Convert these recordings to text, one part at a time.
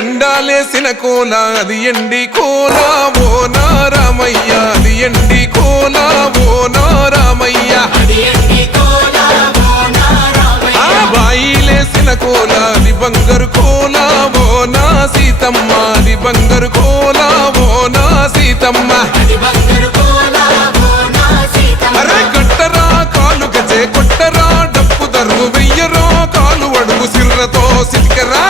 ఎండాలేసిన కోల అది ఎండి కోల ఓ నారామయ్య అది ఎండి కోల ఓ నారామయ్య బాయిలేసిన కోల అది బంగారు కోల ఓ నా సీతమ్మ అది బంగారు కోల ఓ నా సీతమ్మ అరే కట్టరా కాలు గజే కొట్టరా డప్పు దరువు వెయ్యరో కాలు అడుగు సిర్రతో సిటికరా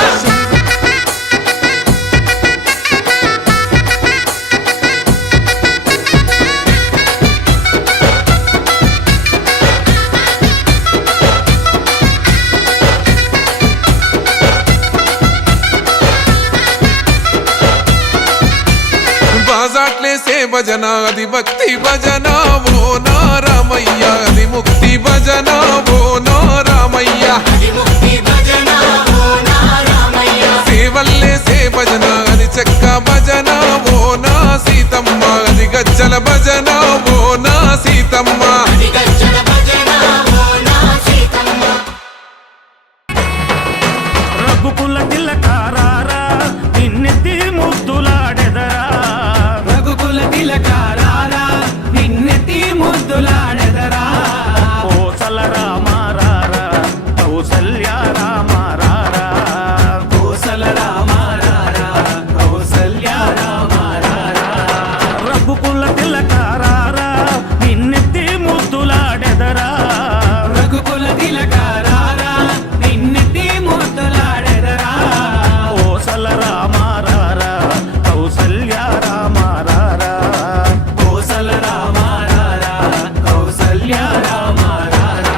బాజాట్లేసే భజన అది భక్తి భజన ఓ నారామయ్య అది ముక్తి భజన ఓ నారామయ్య సేవల్లేసే భజన అది చెక్క భజన ఓ నా సీతమ్మ అది గజ్జల భజన ఓ నా సీతమ్మ రఘుకుల తిలకారారా నిన్నెత్తి ముద్దులాడెదరా రఘుకుల తిలకారారా నిన్నెత్తి ముద్దులాడెదరా కోసల రామారారా కౌసల్య రామారారా కోసల రామారారా కౌసల్య రామారారా రఘుకుల తిలకారారా నిన్నెత్తి ముద్దులాడెదరా రఘుకుల తిలకారారా నిన్నెత్తి ముద్దులాడెదరా కోసల రామారారా కౌసల్య రామారారా కోసల రామారారా కౌసల్య రామారారా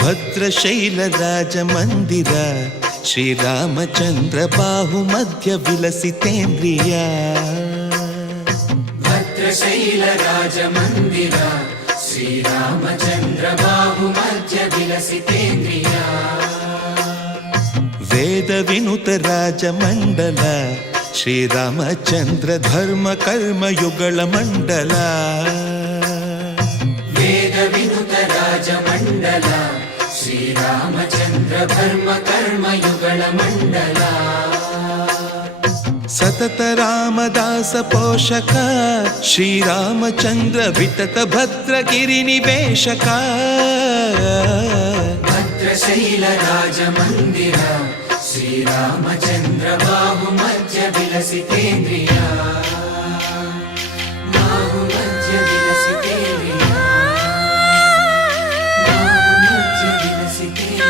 ಭದ್ರಶೈಲ ರಾಜ ಮಂದಿರ ಶ್ರೀರಾಮಚಂದ್ರ ಬಾಹು ಮಧ್ಯ ವಿಲಸಿತೇಂದ್ರಿಯ ಭದ್ರಶೈಲ ರಾಜ ಮಂದಿರ ಶ್ರೀರಾಮಚಂದ್ರ ಬಾಹು ಮಧ್ಯ ವಿಲಸಿತೇಂದ್ರಿಯ ವೇದ ವಿನುತ ರಾಜ ಮಂಡಲ ಶ್ರೀರಾಮಚಂದ್ರ ಧರ್ಮ ಕರ್ಮ ಯುಗಳ ಮಂಡಲ ವೇದ ವಿನುತ ರಾಜ ಮಂಡಲ ಶ್ರೀರಾಮಚಂದ್ರ ಧರ್ಮ ಕರ್ಮ ಯುಗಳ ಮಂಡಲ ಸತತ ರಾಮದಾಸ ಪೋಷಕ ಶ್ರೀರಾಮಚಂದ್ರ ವಿತತ ಭದ್ರಗಿರಿ ನಿವೇಶಕ ಭದ್ರಶೈಲ ರಾಜ ಮಂದಿರ ಶ್ರೀರಾಮಚಂದ್ರ ಬಾಹು ಮಧ್ಯ ವಿಲಸಿತೇಂದ್ರಿಯ ಬಾಹು ಮಧ್ಯ ವಿಲಸಿತೇಂದ್ರಿಯ ಬಾಹು ಮಧ್ಯ ವಿಲಸಿತೇಂದ್ರಿಯ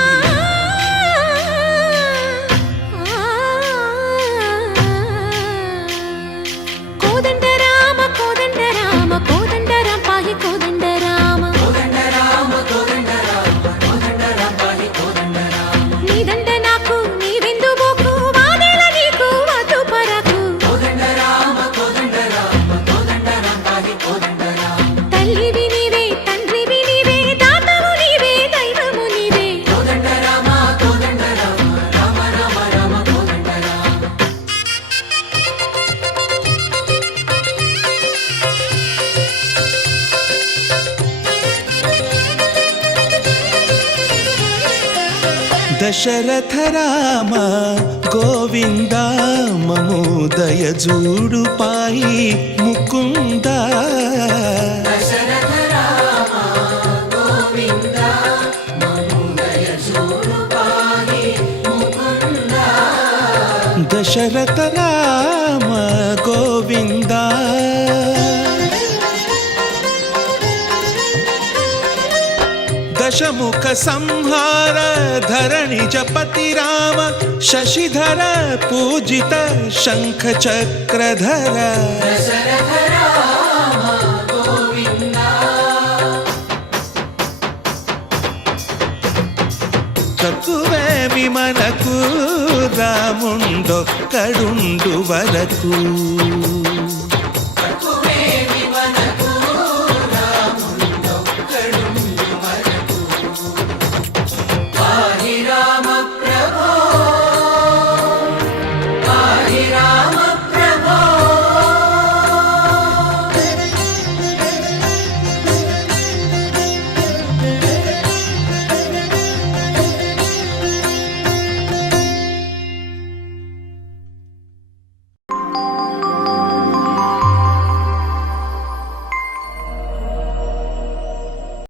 కోదండ రామ కోదండ రామ కోదండ రామ పాహి కోదండ రామ కోదండ రామ కోదండ రామ కోదండ రామ పాహి కోదండ రామ నీదండ నాకు నీవెందు బోకు వాదేల నీకు వద్దు పరకు కోదండ రామ కోదండ రామ కోదండ రామ పాహి కోదండ రామ తల్లివి నీవే తండ్రివి నీవే దాతవు నీవే దైవము నీవే కోదండ రామ కోదండ రామ రామ రామ రామ కోదండ రామ దశరథ రామ గోవింద మమోదయ జూడు పాయి ముకుంద దశరథ రామ గోవింద మముదయ చూడు పాహి ముకుంద దశరథ రామ గోవింద दशमुख संहार धरणि जपति राम शशिधर पूजित शंख चक्रधर दशरथ राम गोविंद చక్కువేమి మనకు రాముండొక్కడుండు వరకు